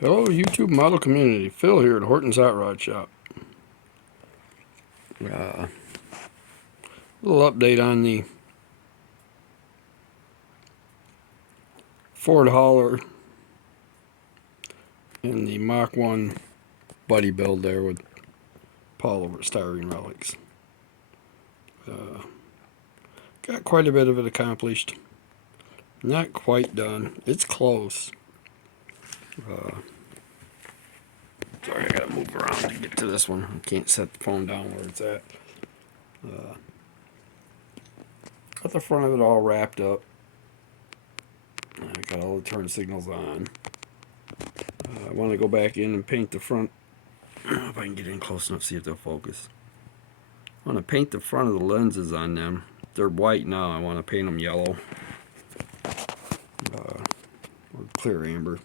Hello, YouTube model community. Phil here at Horton's Hot Rod Shop. Little update on the Ford hauler and the Mach 1 buddy build there with Paul over at styrenerelics. Got quite a bit of it accomplished. Not quite done. It's close. Sorry, I gotta move around to get to this one. I can't set the phone down where it's at. Got the front of it all wrapped up. I got all the turn signals on. I want to go back in and paint the front. If I can get in close enough, see if they'll focus. I want to paint the front of the lenses on them. They're white now. I want to paint them yellow or clear amber.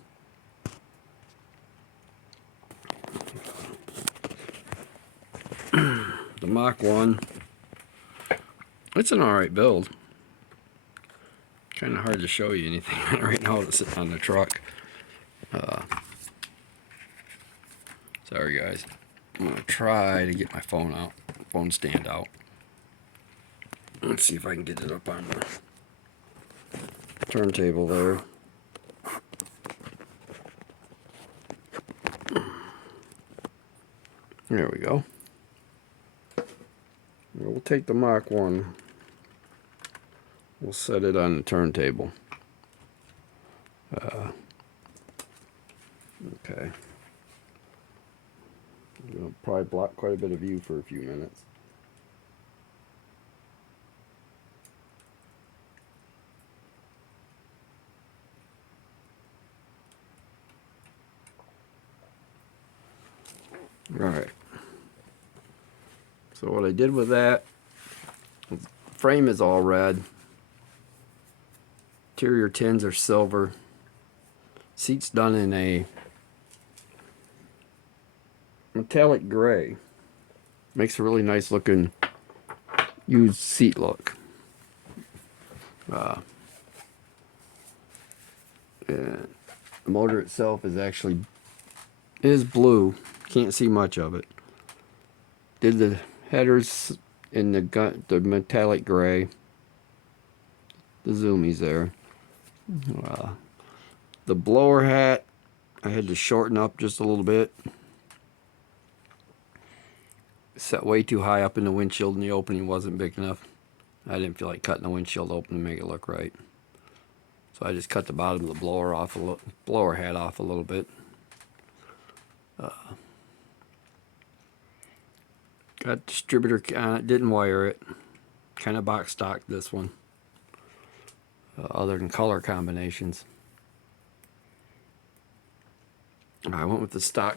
The Mach 1. It's an alright build. Kind of hard to show you anything right now that's sitting on the truck. Sorry guys. I'm going to try to get my phone stand out. Let's see if I can get it up on the turntable there. There we go. We'll take the Mach 1. We'll set it on the turntable. Okay. It'll probably block quite a bit of view for a few minutes. Alright. So what I did with that, the frame is all red. Interior tins are silver. Seat's done in a metallic gray. Makes a really nice looking used seat look. And the motor itself is blue. Can't see much of it. Did the headers in the metallic gray. The zoomies there. The blower hat I had to shorten up just a little bit. Set way too high up in the windshield and the opening wasn't big enough. I didn't feel like cutting the windshield open to make it look right. So I just cut the bottom of the blower hat off a little bit. Got distributor on it, didn't wire it. Kind of box stock this one. Other than color combinations. I went with the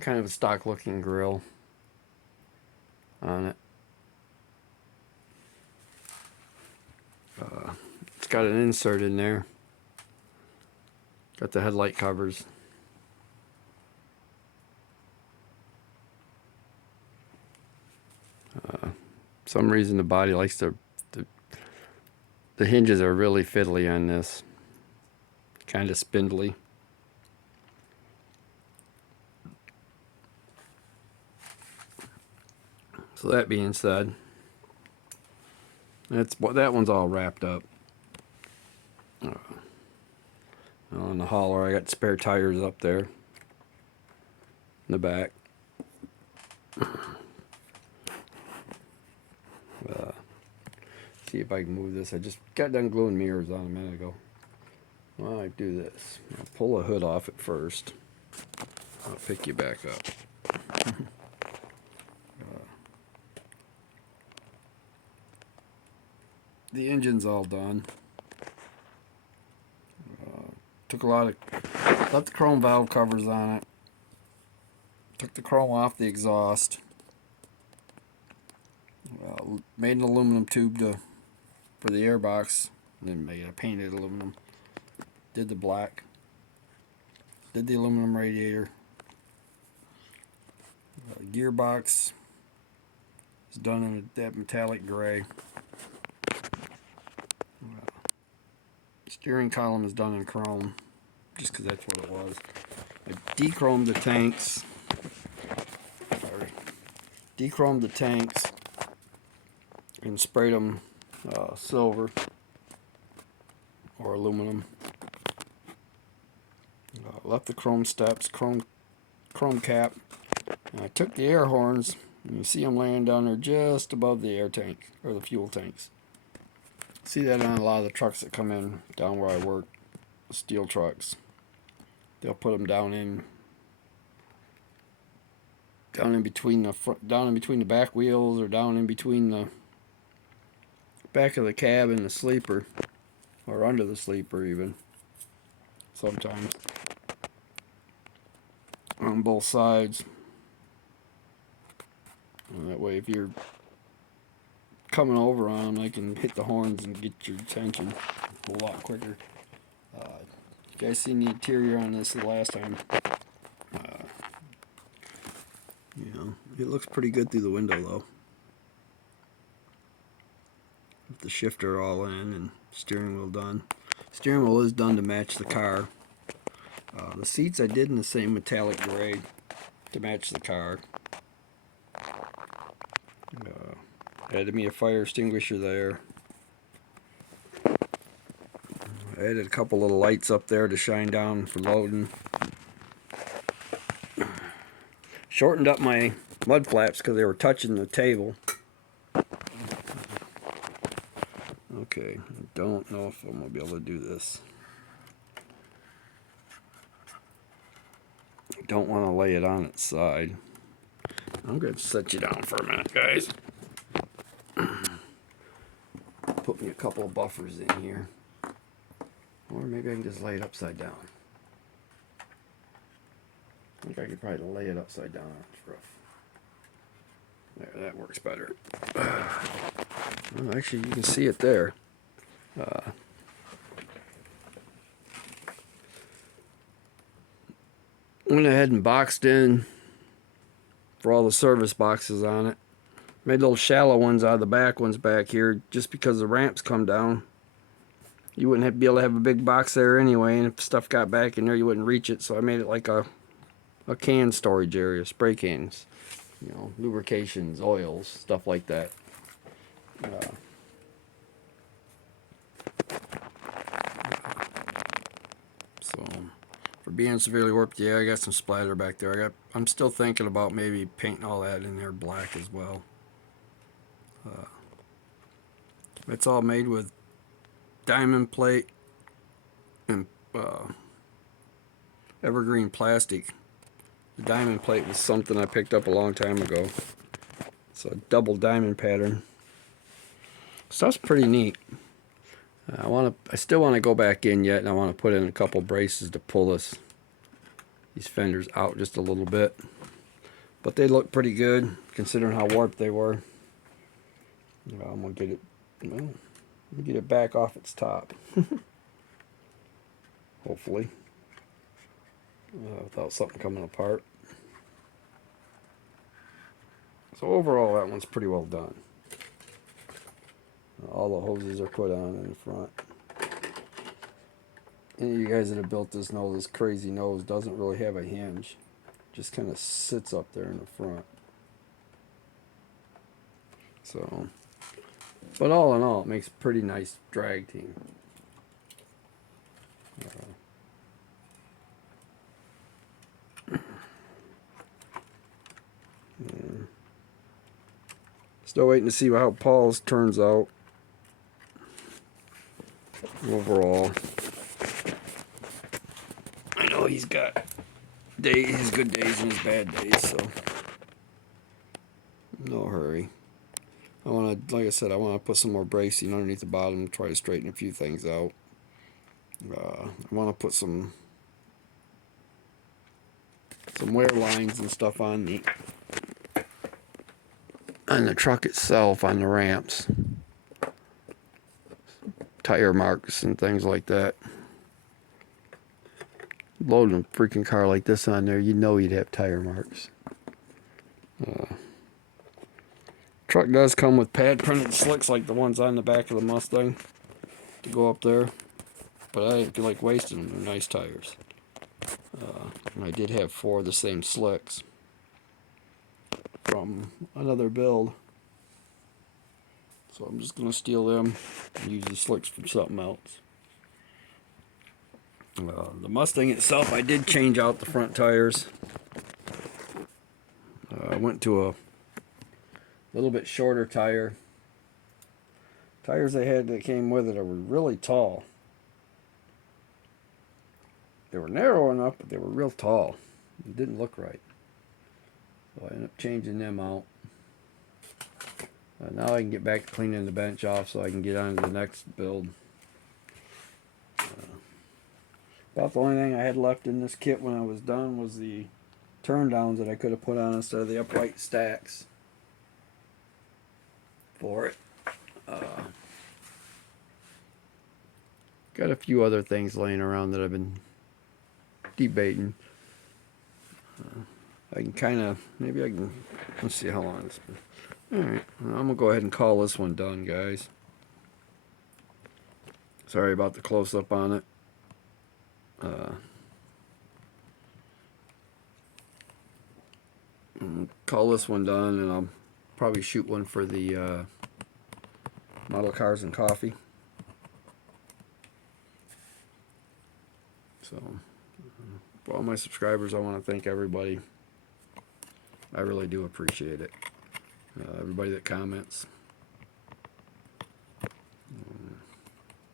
kind of a stock looking grill on it. It's got an insert in there. Got the headlight covers. Some reason the body likes to. The hinges are really fiddly on this. Kind of spindly. So that being said, that one's all wrapped up. On the hauler, I got spare tires up there in the back. See if I can move this. I just got done gluing mirrors on a minute ago. Well, I do this. I'll pull the hood off at first. I'll pick you back up. The engine's all done. Left the chrome valve covers on it. Took the chrome off the exhaust. Made an aluminum tube for the airbox. Then made a painted aluminum. Did the black. Did the aluminum radiator. Gearbox is done in that metallic gray. Steering column is done in chrome, just because that's what it was. Dechromed the tanks. Sorry. Dechromed the tanks and sprayed them silver or aluminum. Left the chrome steps, chrome cap. And I took the air horns, and you see them laying down there just above the air tank or the fuel tanks. See that on a lot of the trucks that come in down where I work, steel trucks. They'll put them down in between the back wheels, or down in between the back of the cab and the sleeper, or under the sleeper even. Sometimes on both sides. And that way, if you're coming over on them, they can hit the horns and get your attention a whole lot quicker. You guys seen the interior on this the last time? You know, it looks pretty good through the window though. With the shifter all in and steering wheel done. Steering wheel is done to match the car. The seats I did in the same metallic gray to match the car. Added me a fire extinguisher there. I added a couple little lights up there to shine down for loading. Shortened up my mud flaps because they were touching the table. Okay, I don't know if I'm going to be able to do this. I don't want to lay it on its side. I'm going to set you down for a minute, guys. Put me a couple of buffers in here. Or maybe I can just lay it upside down. I think I could probably lay it upside down on its roof. There, that works better. Well, actually, you can see it there. Went ahead and boxed in for all the service boxes on it. Made little shallow ones out of the back ones back here just because the ramps come down. You wouldn't be able to have a big box there anyway, and if stuff got back in there, you wouldn't reach it. So I made it like a can storage area, spray cans, you know, lubrications, oils, stuff like that. So for being severely warped, yeah, I got some splatter back there. I'm still thinking about maybe painting all that in there black as well. It's all made with diamond plate and evergreen plastic. The diamond plate was something I picked up a long time ago. It's a double diamond pattern. Stuff's pretty neat. I still want to go back in yet, and I want to put in a couple braces to pull these fenders out just a little bit. But they look pretty good considering how warped they were. I'm gonna get it. Well, get it back off its top. Hopefully. Without something coming apart. So overall, that one's pretty well done. All the hoses are put on in the front. Any of you guys that have built this know this crazy nose doesn't really have a hinge. Just kind of sits up there in the front. So, but all in all, it makes a pretty nice drag team. Still waiting to see how Paul's turns out overall. I know he's got his good days and his bad days, so no hurry. Like I said, I want to put some more bracing underneath the bottom and try to straighten a few things out. I want to put some wear lines and stuff on the truck itself, on the ramps. Tire marks and things like that. Loading a freaking car like this on there, you know you'd have tire marks. Truck does come with pad printed slicks like the ones on the back of the Mustang to go up there, but I didn't feel like wasting them. They're nice tires. I did have 4 of the same slicks from another build, so I'm just going to steal them and use the slicks from something else. The Mustang itself, I did change out the front tires. I went to a little bit shorter tire. Tires they had that came with it were really tall. They were narrow enough, but they were real tall. It didn't look right. So I ended up changing them out. Now I can get back to cleaning the bench off so I can get on to the next build. About the only thing I had left in this kit when I was done was the turn downs that I could have put on instead of the upright stacks for it. Got a few other things laying around that I've been debating. I can kind of, maybe I can, let's see how long it's been. Alright, I'm going to go ahead and call this one done, guys. Sorry about the close-up on it. Call this one done, and I'll probably shoot one for the Model Cars and Coffee. So, for all my subscribers, I want to thank everybody. I really do appreciate it. Everybody that comments.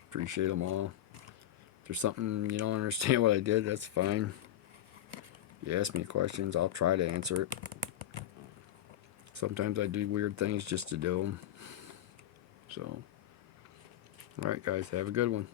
Appreciate them all. If there's something you don't understand what I did, that's fine. You ask me questions, I'll try to answer it. Sometimes I do weird things just to do them. So, alright guys, have a good one.